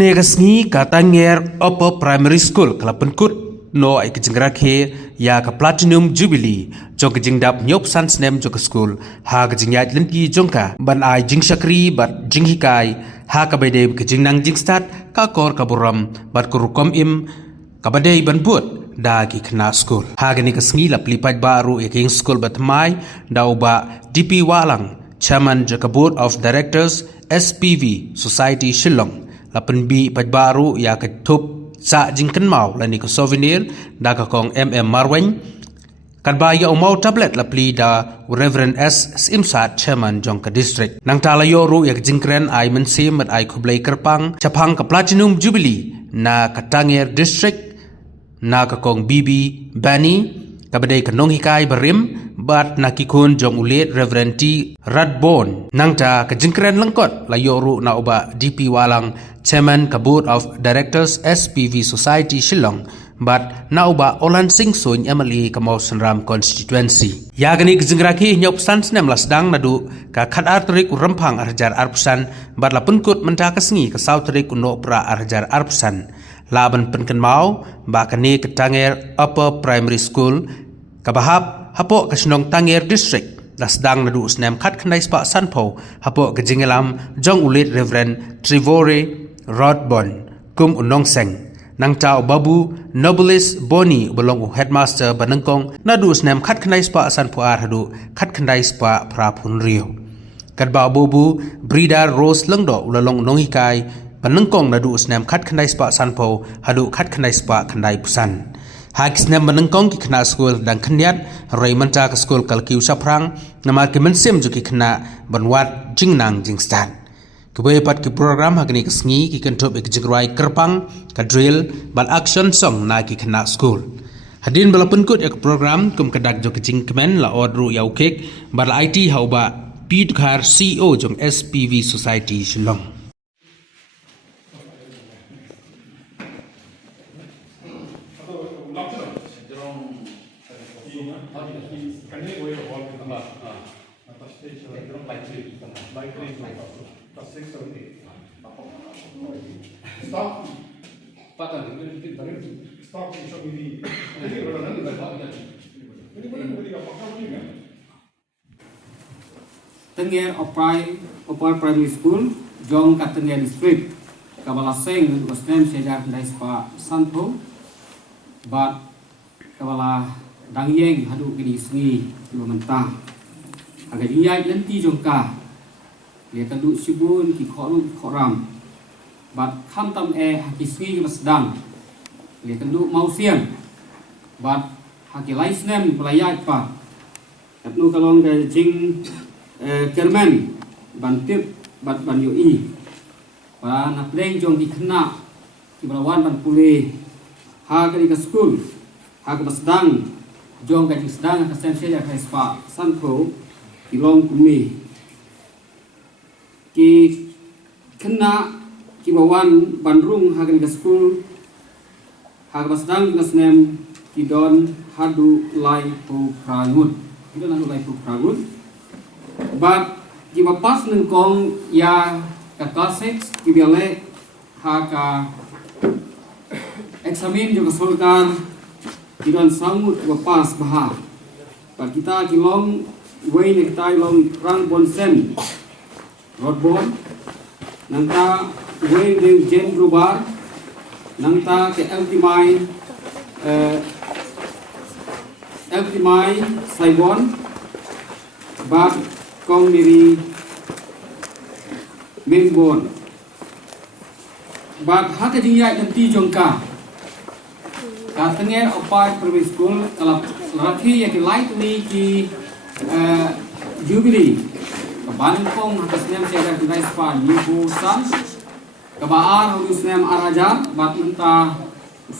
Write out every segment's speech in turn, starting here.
Negasngi Katanger Upper Primary School Kalapenkut no ai kejengrakhe ya ka Platinum Jubilee jong kejingdap nyop sans nem jong school ha kejingyat lenki jongka ban ai jing sakri bat jing hikai ha ka bede kejingnang jing start ka kor ka buram bat kurukom im ka bade ban put da ki kena school ha gani kasngi la plipat baru eking school bat mai dauba DP Walang Chairman jaka Board of Directors SPV Society Shillong lapan bi baru ya ketup sa jingkan mau lani ko souvenir da ka kong Marweng kan ba ya mau tablet lapli da Reverend S Simsat Chairman jongka district nang talayo ru ya jingkren ai mensim mat ai kublai kerpang chapang ka Platinum Jubilee na Katanger district na ka kong BB Bani kabadai kanong hikai berim bat nakikun jong ulit Reverend T Radbon nangta kejengkeren lengkot layoru na uba DP Walang Chairman ka Board of Directors SPV Society Shillong bat na uba Olan Singsun MLE ka Mausenram constituency ya gani kejengkeraki nyop sans nem lasdang nadu ka khat artrik rempang arjar arpusan bat lapenkut menta kasngi ka sautrik uno pra arjar arpusan laban penken mau bakani Katanger Upper Primary School kabahap hapo kasinong Tanger District lasdang nadu snem khat khandai spa sanpo hapo kejingelam jong ulit Reverend Trivore Rodbon kum unong seng nang tao babu Nobilis Boni belong headmaster banengkong nadu snem khat khandai spa sanpo ar hadu khat khandai spa prapun rio kadba bobu Brida Rose lengdo ulalong nongikai banengkong nadu snem khat khandai spa sanpo hadu khat khandai spa khandai pusan Hagisnem menengkong ki kena school dan kenyat Raymanta ke school kalkiu saprang nama ki mensim juki kena banwat jingnang jingstan. Kebepat ki program hagini kesngi ki kentup ki jengrai kerpang ka drill bal action song na ki kena school. Hadin bala penkut ek program kum kedak jo kejing kemen la odru yau kek bal IT hauba Pidkar CEO jong SPV Society Shillong. Stop. Stop. Tanger Upper Primary School, Jong Katanger District, Kabalaseng, Wasnem Sejar Daispa Santo, Bat Kabala Dangyeng Hadu Gini Sengi, Mentah, Agak Diyai Lenti Jongka, Dia Kaduk Sibun Ki Koram, Bat Kantam Haki Sengi Masdang, Dia Kaduk Mausian, Bat Haki Laisnem Pelayat Pa, Kapnu Kalong Jing Kermen Bantip Bat Banyoi, Ba Napleng Jong Ki Kena, Ki Balawan Ban Pule, Ha Kadika School, Ha Masdang, Jong Kadika Sedang Kasem Seja Kaispa Sanko, Kilong Kumi ki kena ki bawan bandrung hagan ke school hag basdang ke snem ki don hadu lai pu prangut kita hadu lai pu prangut bat ki bapas nengkong ya katasek ki biale haka eksamen juga sulkar ki don samut bapas bahar bat kita kilong Wei nektai long rang bonsen rodbon nangta wei de jen grubar nangta ke eltimai saibon bat kong miri mengbon bat hata jingya nanti jongka Katanger Upper Primary School kalau rathi ya ki light ni ki Jubilee Kebanpong atas nem saya kena span Nibu San Kebaar harus nem arajar bat minta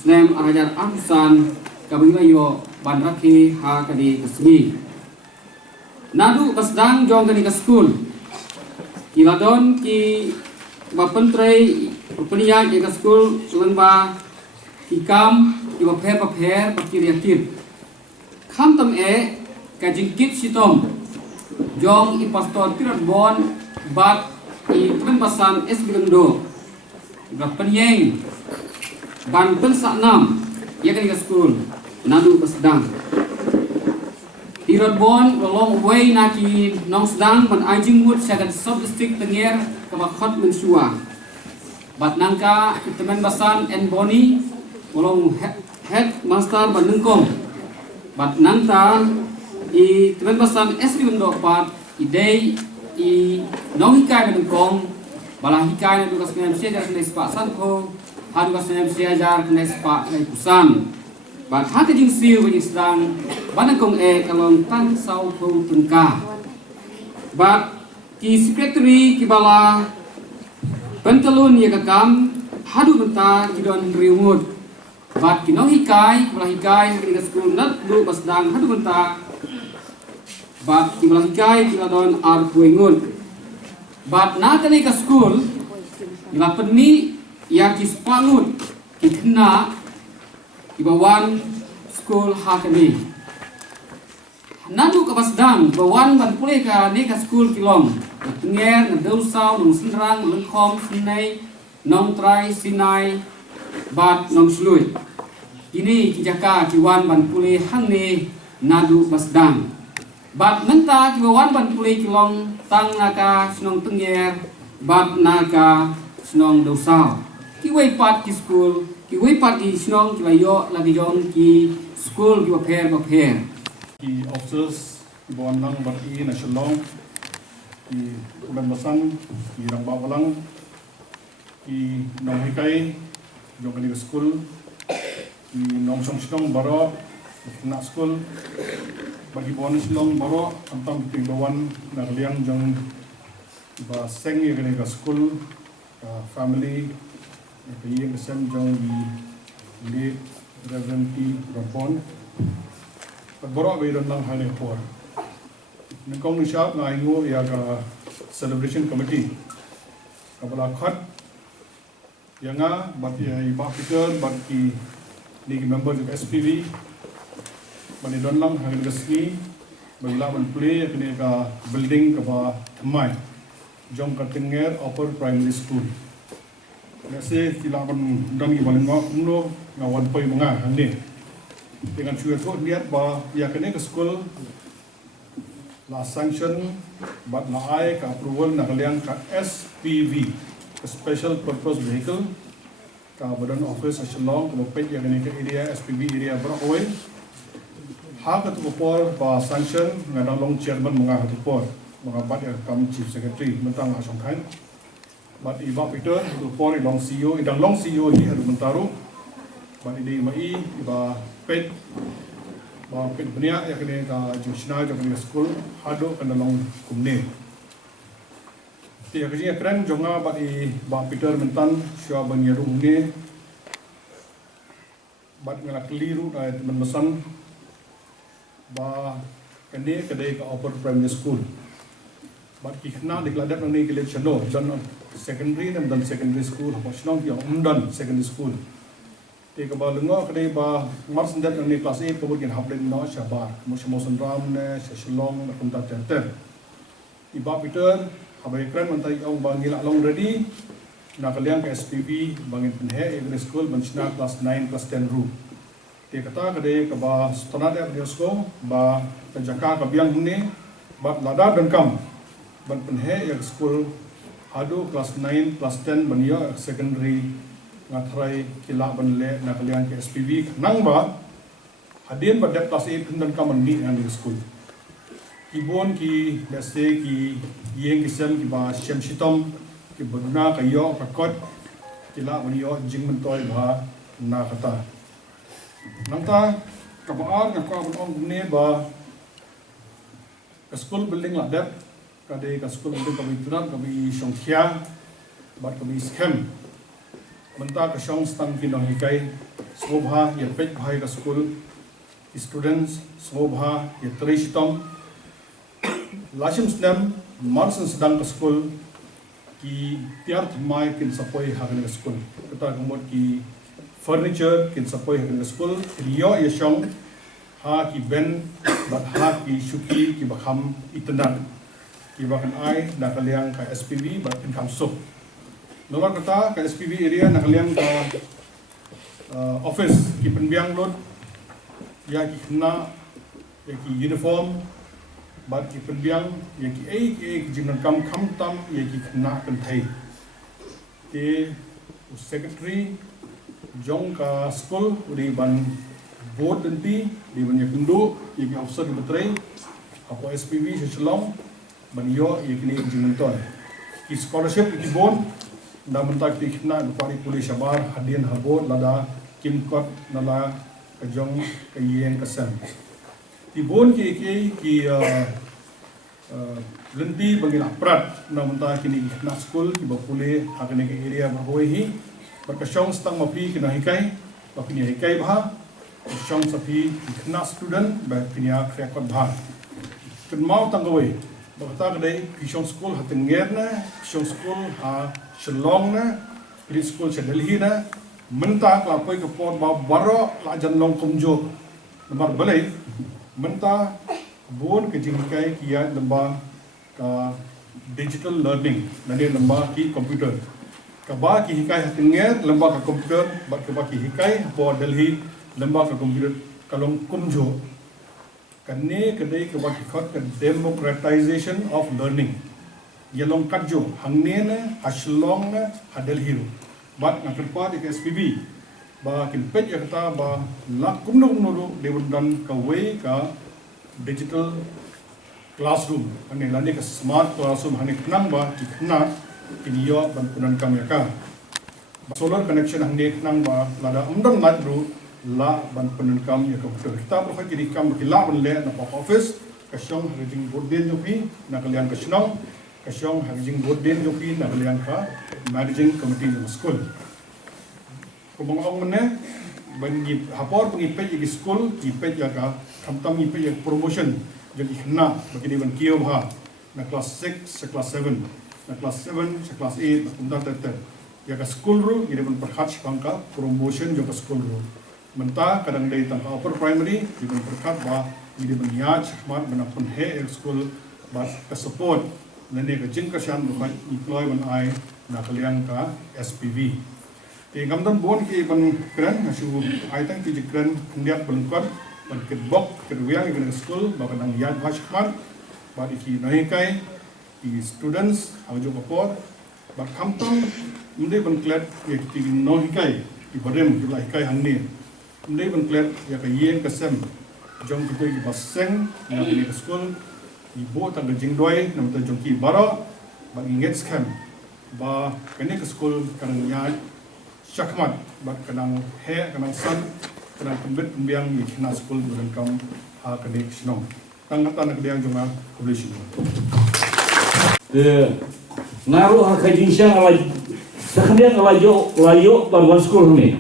nem arajar amsan kabila yo banraki ha kadi kesmi nadu basdang jong kadi ke school kiladon ki bapentrei peniak ke school lengba hikam ki bapher pakiriakir khantam kajingkit sitom jong i pastor Pirat Bon bat i Trembasan S Bilendo Penyeng ban pensaknam ia kan school nadu kesedang Tirot bon long way naki nong sedang ban ajing mut sagan sub district Tengger kabakot mensua bat nangka teman basan and boni long head master ban nengkong bat nangta i teman basan SB bendo pat i day i nong hikai ban nengkong balah hikai na tugas kena siajar kena sepak sanko hadu kas kena siajar kena sepak kena pusan bat hati jing siu bagi sedang banang kong kalong tan sau ho tengka bat ki secretary ki bala pentelun ya kakam hadu benta ki don riumut bat ki nong hikai bala hikai kena school nat du pas sedang hadu benta bat ki bala hikai ki don ar puengun bat na kene ka school ila penni ya ki spangut ki kena ki bawan school ha kene nadu ka basdang bawan ban pule ka ne ka school kilong Tengger na Dausau nong Senrang Lengkhom Sinai nong Trai Sinai bat nong Slui ini ki jaka ki wan ban pule hang ne nadu basdang bat menta ki bawan ban pule kilong tang naka senong Tengger bat naka senong Dausau ki wei pat ki school ki wei pat ki senong ki layo lagi jong ki school ki baper ki officers ki bawan lang bati na shalom ki ulan basan ki rang bawalang ki nong hikai jong kani school ki nong song baro na school bagi bawan silong baro tentang ki bawan na kaliang jong ba seng ye kani school family ki yang kesem jong di late Reverend P. Rapon baro be don lang hane por nengkong ni siap ngai ngo ya ka celebration committee kabala khat yanga bat ya iba Peter bat ki ni member of SPV bani don lang hane gasni bagla ban play kene ka building ka ba thamai jong ka Tengger upper primary school nase kilaban dan ki balinga umno ngawan poi manga hande dengan cuy tu lihat bah ya kene ke school la sanction but la ai ka approval na kalian ka SPV special purpose vehicle ka badan office asalong ko pet ya kene ke area SPV area berawai ha ka tu por ba sanction ngadang long chairman mga hatu por mga bat ya kam chief secretary mentang asong kan but iba Peter tu por long CEO idang long CEO ni adu mentaru bat ide mai iba pet ba pet benia ya kene ka jumsna jo kene school hado kana long kumne ti ya kene kren jonga ba i ba Peter mentan sya ban ya rumne bat ngala keliru da teman mesan ba kene kedai ka upper primary school bat ki khna dikladat nang ni kele chano dan secondary dan secondary school apa snong ki umdan secondary school te ka ba lungo kadai ba mars ndat ni class 8 ko gin hablen no shabar mo mosan ram ne shalom na kunta tenter iba Peter habai kran mantai au bangila long ready na kaliang ka SPV bangin penhe e school banchna class 9 class 10 ru te kata kadai ka ba stanad ya diosko ba jaka ka biang hune ba lada dan kam ban penhe ya school hadu class 9 class 10 bania secondary ngathrai kila banle na kalian ke SPV nang ba hadin ba dep class 8 dan kaman ni ang school kibon ki lase ki yeng kisam ki ba shem shitom ki bodna kayo pakot kila bania jing mentoy ba na kata nangta kabaan ka ka on ne ba school building la dep kade ka school building kami turan kami songkhia bat kami scam menta ka shong stang kinong hikai sobha ya pet bhai ka school students sobha ya tristom lashim snem marsan sedang ka school ki tiar thmai kin sapoi hagen ka school kata gumot ki furniture kin sapoi hagen ka school rio ya shong ha ki ben bat ha ki shuki ki bakham itanan ki bakan ai na kaliang ka SPV bat income so Luar kata ke SPV area nak kalian ke office ki penbiang lot ya ki kena ya ki uniform bat ki penbiang ya ki ki jinan kam tam ya ki kena kan thai te secretary jong ka school uri ban board dan pi di ban yak ndu ya ki officer di betray apa SPV seselong ban yo ya ki ni jinan toy ki scholarship ki bon da mentak tikna pari polis sabar hadian habot lada kimkot nala kajong kayen kasan tibon ki lenti bagi laprat na mentak kini na school ki bapule hakane ke area bahoi hi berkasong stang mapi kina hikai bakini hikai bah kasong sapi kena student ba kinia rekod bah ken mau tanggawai bakta kadai kisong school hatenger na kisong school ha Shillong na, Great School sa Delhi na, menta klapoy kapon ba baro la jan long kumjo. Namar balay, menta buon ke jingkai kiya lamba ka digital learning, nade lamba ki computer. Kaba ki hikai hatingер lamba ka computer, bat kaba ki hikai po Delhi lamba ka computer kalong kumjo. Kanne kadai kaba ki khot ka democratization of learning. Yalong kadjo hangne na haslong na hadel hiru bat ngakerpa di SPB ba kinpet ya kata ba lakum no dewan ka way ka digital classroom ane lani ka smart classroom hane knang ba kikna kiniyo ban punan kamya ka solar connection hangne knang ba lada umdam lat ru la ban punan kam ya ka kita pro kini kam kila ban le na office kasyong rejing bordel jopi na kalian kasyong kasyong hajing boardin joki na kalian ka managing committee ng school. Kung mga mana bangi hapor pangipet yung school ipet ya ka kamtam ipet yung promotion yung ihna bagi ban kiyo ha na class 6 sa class 7 na class 7 sa class 8 na punta tetet ya ka school ro gini ban perhat pangka promotion yung ka school ro menta kadang day tang upper primary yung perhat ba gini ban yaj mat manapun he school ba ka support nene ka jing ka siyan bukan employ man ay nakaliang ka SPV. Te ngamdan bon ki ban kran asu ay tang ti kran ndiak balungkot ban kitbok kirwiang ibn school ba kanang yad hashman ba ki nahi kai ki students awjo kapor ba kamtam mde ban klet ye ti no hikai ki barem ki lai kai hangni mde ban klet ya ka yen ka sem jong ki baseng na ni school ibu tangga jingdoi nam ta jongki baro ba inget scam ba kene ke school kanang nya shakmat ba kanang he kanang san kanang pembet pembiang ni kena school bukan kam ha kene kisno tangata nak diang jonga publishing ngaruh ha kajing syang ala sakdian layo ban school ni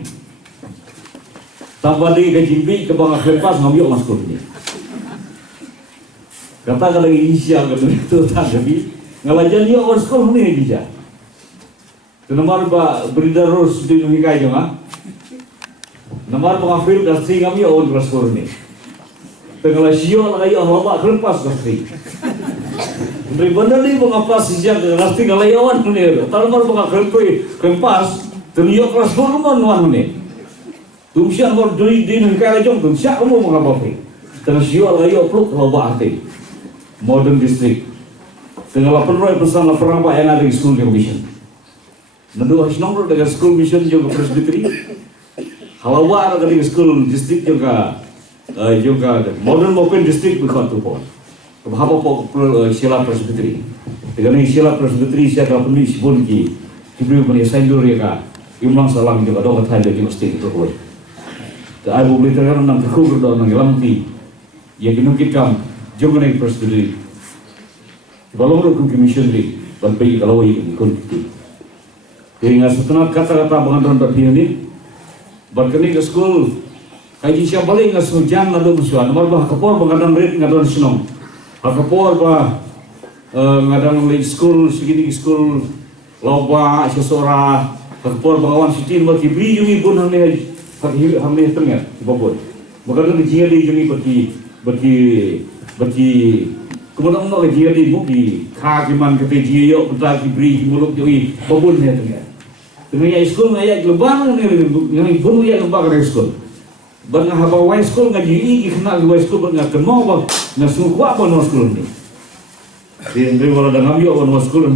tambali kajing bi ke bang lepas ngambil school ni kata kalau Indonesia itu tapi ngalajan dia orang sekolah ni Indonesia. Nomor ba berita terus di Indonesia juga. Nomor pengafil kasih kami orang sekolah ni. Tengah sio lagi orang bak kerpas kasih. Dari benar ni pengafil sejak kasih ngalayawan ni. Kalau nomor pengafil kerpas terlihat kelas sekolah mana ni. Tumsian kau dari di Indonesia jom tumsian kamu mengapa? Tengah sio lagi orang peluk orang bak Modern District dengan 800% laporan yang ada di School Commission. Menurut Hasnong dengan School Mission juga Presbytery, Halawa ada di School District juga Modern Open District bukan tu pun. Apa sila Presbytery. Dengan sila Presbytery saya kalau penuh sibun ki, kibri punya sendur ya ka, imlang salang juga doa thai dari mesti itu boleh. Tapi boleh terkadang nang kukur doa nang lampi, ya kinukit kam. Jom naik Presbytery. Balong rukun commission ni, bantai kalau ini ikut itu. Hingga setelah kata-kata pengantaran terpilih ni, berkini ke school, kaji siapa balik nggak sehujan lalu musuhan. Nomor bah kapor pengantaran rate ngadon senong. Kapor bah ngadon lagi school segini school loba sesora. Kapor pengawan sitin bagi beri jungi pun hamil tengah bobot. Bukan dia jungi bagi kemudian orang dia di buki kagiman kete dia yo betul beri muluk joi babun ya tengah Dengan ya school ngaya global yang pun ya lembag dari school. Bang haba high school ngaji i kena high school bang kenal bang ngasu kuat bang school ni. Dia kalau dah ngambil bang school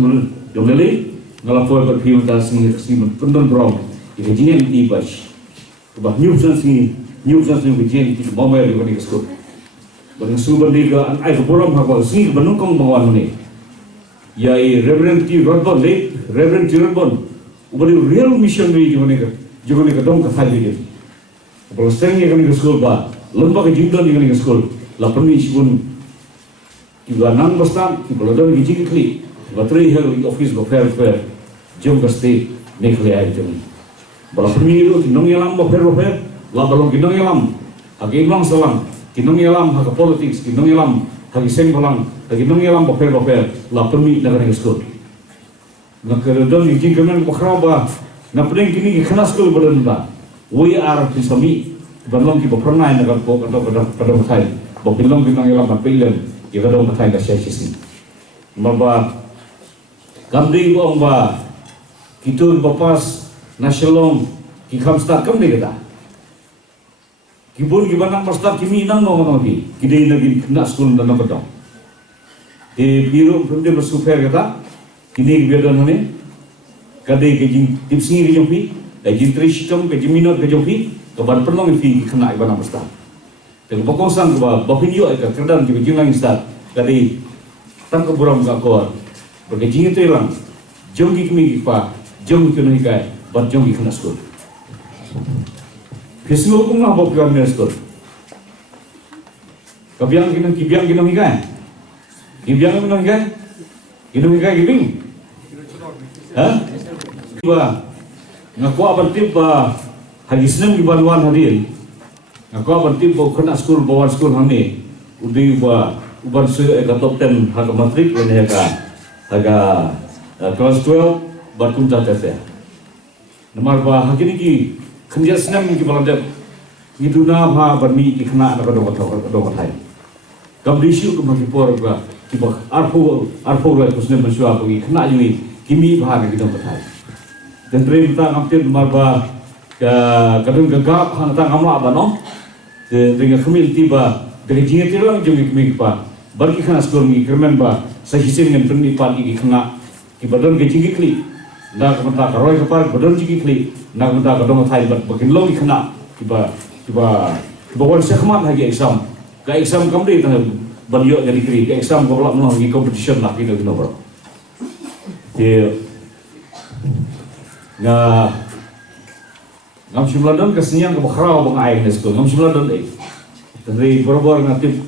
yang lele ngalapoi berpiu tas ni pendon brom. Ia jenis ibas. Bah new sense ni begin di mau di mana school. Bang suban dia an ai brom haba sini benukong bawan ni. Ya Reverend T. Rodbon le Reverend T. Rodbon. Ubari real missionary di mana ke dong ke tadi dia. Kalau sering yang kami ke sekolah bah, lembaga jingdan yang kami ke sekolah, lapan ni pun kita nang besar, kita lalu lagi jingkli, bateri hal office fair, jom ke state nekli air jom. Balapan ni itu kinong yalam fair, labalong kinong yalam, agi imlang salam, kinong yalam hak politics, kinong yalam hagi seng balang, kinong yalam fair, lapan ni negara ke sekolah. Nak keredon yang jingkaman bakrau bah, nak pedeng kini kena sekolah badan bah. We are pisami balong ki bopranai na ko kadang kai bopilong binang ilang papilan ki kadang kai ka sesi maba kamding ong ba kitur bapas nasyalong ki khamsta kam de kada kibun ki banang pasta kimi nang no ki kidei na gi kena school na na kadang e biro pemde bersuper kata kini biadon ne kadei ki tipsi ki jompi Lagi trishtom ke jiminot ke jopi ke ban penong fi kena ibana pasta. Teng bokosang ke bapinyo ke kerdan juga jinglang istat. Kadi tang ke buram ka ko. Berke jingi telang. Jonggi kimi pa, jong ki no hikai, ban jonggi kena skul. Keslo kung nga bok kan skul. Kabiang kinong hikai. Kibiang kinong hikai. Kinong hikai kibing. Ha? Iba ngaku apa tip hari Senin di Baluan hadir. Ngaku apa tip kena school bawa school kami. Udi uban se ke top 10 harga matrik ini harga kelas 12 batum jatah. Nomor hari ini ki kerja Senin ki balandep. Itu na bermi ki kena ada dong thai. Kamdisiu ke makipor ka ki arpo la kusne mensua ki kena yui kimi bahar ki dong thai. Dan perintah ngambil marba kadang gegap hangtang amla abano dengan kemil tiba dari jingat tilang jumi kemik pa bagi kana skor mi kermen ba sahisin dengan pernipan iki kena ki badan ke jingi kli na kementa karoi kapar badan jingi kli na kementa kadang thai bat bakin long kena tiba wan sekhmat hagi exam ka exam kamri tang banyo jadi kri ka exam ko belak menang gi competition lah gitu bro ngam simladon kesenian ke bakrau bang air nesko ngam simladon dari bor ngatif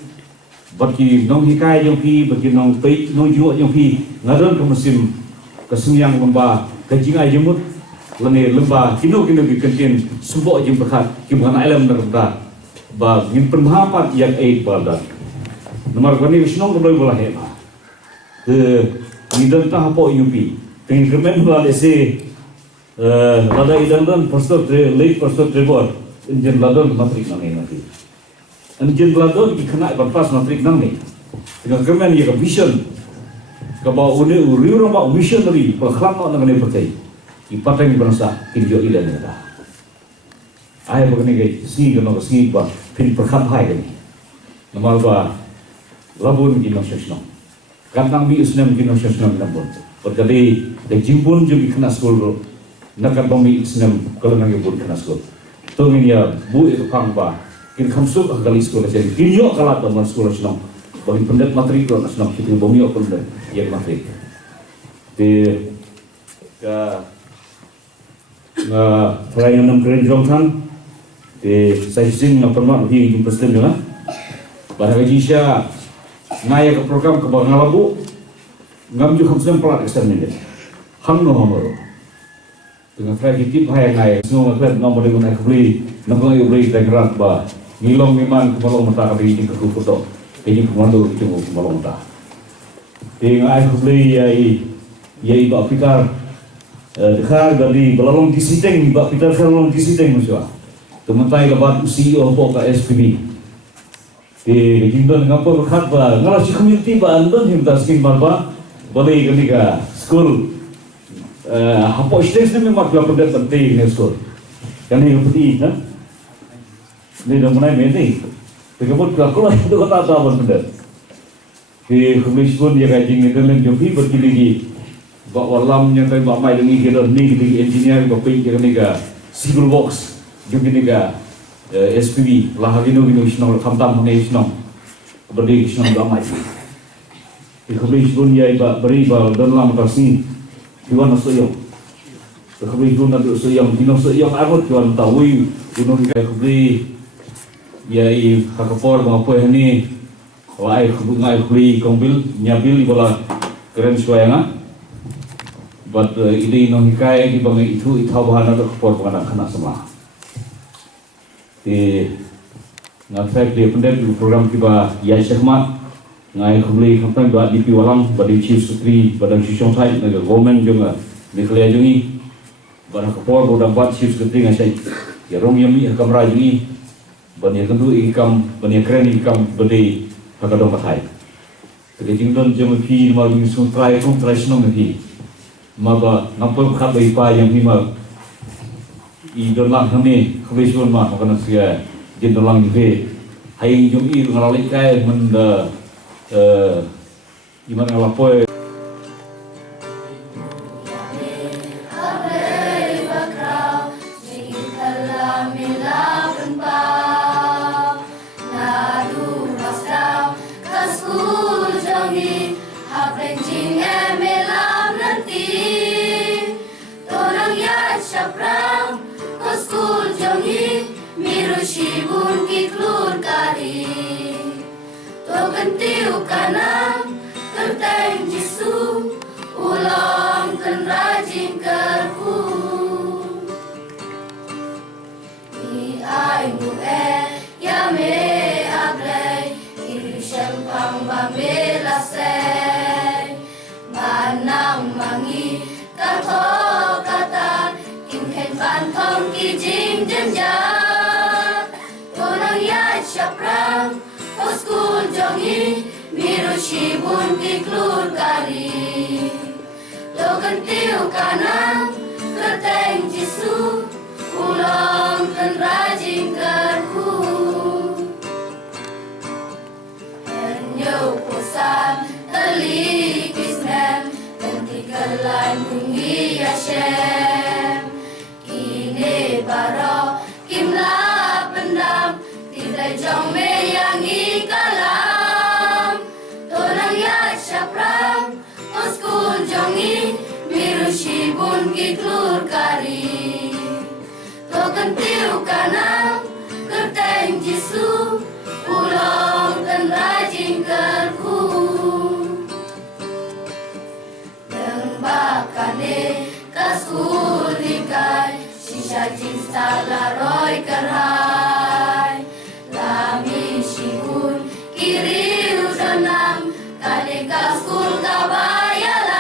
bagi nong hikai yang pi bagi nong pei nong juo yang pi ngadon ke musim kesenian lembah kejingai jemut lene lembah kino gi kentin subo jim berkat ki bukan alam nerda ba ngin penhapat yang badan nomor kani wisnong kedoi bola hema ngidan ta hapo yupi pengin kemen bola lese lada idan late first trevor injen ladon matrik nang nanti injen ladon kena pas matrik nang ni dengan kemen ya vision ke bawah une uri orang bawah missionary pelaklan nang ne percaya ipatang di bangsa kinjo ilan neta ai begini guys si kena si ba pin perkhat hai ni normal ba labun di nasional kantang bi islam di nasional labun berkali de jimpun juga kena sekolah nakal bami islam kalau nangi bun kena sekolah tu ini ya bu itu kang ba kin khamsuk kali sekolah jadi kinyo kalat dalam sekolah senang bagi pendet matrik kalau senang kita bami apa pendet ya matrik di ka perayaan keren jongtang di saisin na permak di presiden juga pada kajisya ngaya ke program ke bangalabu ngam ju khamsem pelat ekstern ini hang no hamoro dengan saya kitip hai ngai semua klet nomor dengan naik beli nongol beli tegrat ba ngilong miman kemalong mata kami ini keruputo ini komando cuma kemalong mata dengan air beli yai ba pikar dekhar dari belalong disiteng ba pikar belalong disiteng muswa tementai lebat CEO po ka SPB di jindon ngapa berkat ba ngalah si community ba andon him tasking barba boleh ketika school Hapo istilahnya sendiri memang dalam pendat penting ni skor. Yang ni penting, kan? Ni dah mulai meni. Tegapun kalau itu kata apa pendat. Di kemis pun dia kaji ni dalam jumpi berkili bak walam yang kami bak mai dengi kita ni kita engineer bak ping kita ni ga civil works jumpi ni ga SPV lah gino isnong kamtam ni isnong berdiri isnong bak mai. Di kemis pun dia bak beri bak dalam kasih Tuan Soyong. Kemis pun nanti Soyong dino Soyong aku tuan tahu gunung kita beri ya kakapor mengapai ni. Wahai ngai kuli kombil nyabil bola keren suayanga but ini nongkai di bang itu bahana kepor bahana kena semua di ngafek di pendek di program kita ya syahmat ngai kuli kampanye buat di piwalang badi chief secretary badan sisong sai naga government juga di kelia jungi bahana kepor bodang buat chief secretary ngai ya rong yami kamera jungi bani tentu ikam bani keren ikam badi kakadong pakai. Jadi jingdon jam pi malu sun try senong pi. Maba ngampol khat bai pa yang pi ma I don lang kami khabesun ma makana sia jin don lang ve. Hai jum I ngalalik kai men iman ngalapoy Shibun ki klur kari to gantiu kanam kerteng jisu ulang kan rajin kerku I ai mu ya me ablay irishem pang ba me lasay manang mangi kato katan kim khen ban thong ki jing jenja Shaprang, Oskul Jongi, Miru Shibun ki klur kari. Logan tiu kanang, kerteng jisu, ulang kan rajin kerku. Enyo posan, telik isnem, ganti kelan bungi Yashem. Kini baro, kimla pendam, Jong me yang ikalam Tonang ya syapram Oskul jongi Miru shibun ki klur kari Tokan tiu kanang Kerteng jisu Ulong kan rajin kerku Deng bakane Kaskul dikai Shisha jinsta laroi kerhai Kami shibun kiri udanam kali kaskul kabayalam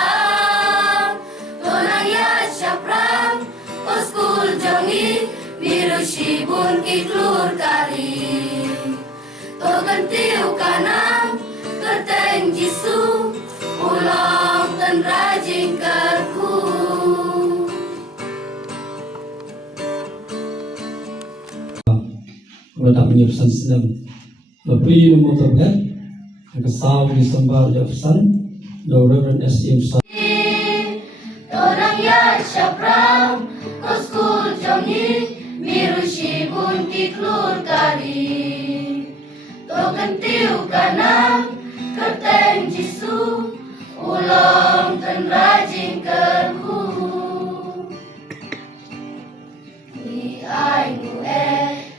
tonang ya syapram oskul jongi biru shibun ki klur kari togan tiu kanam kerteng jisu ulang dan rajin kerku Wadak penyelesaian sedang lebih nomor terberat kesal di sembah jafsan Reverend S.M. Torang ya syapram Koskul jongi Miru shibun ki klur kari Togan tiu kanam Kerteng jisu Ulang dan rajin kerku Ni ai nu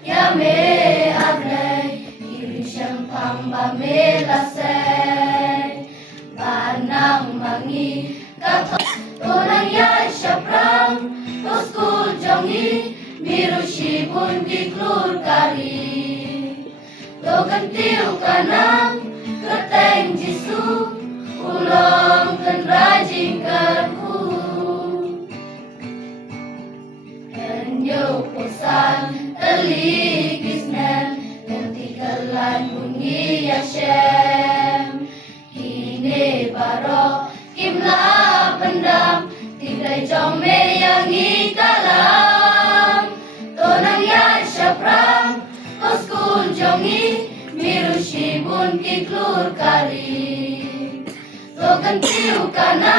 ya me ablay irishem pamba me lasay banang mangi kato tonang ya syapram toskul jongi miru shibun ki klur kari togan tiu kanam kerteng jisu ulang kan rajin kerku enyo posan telik isnem ganti kelan bunyi Yashem kini baro kimla pendam tidai jauh prang o school jongi miru shibun ki klur kari logan piu kana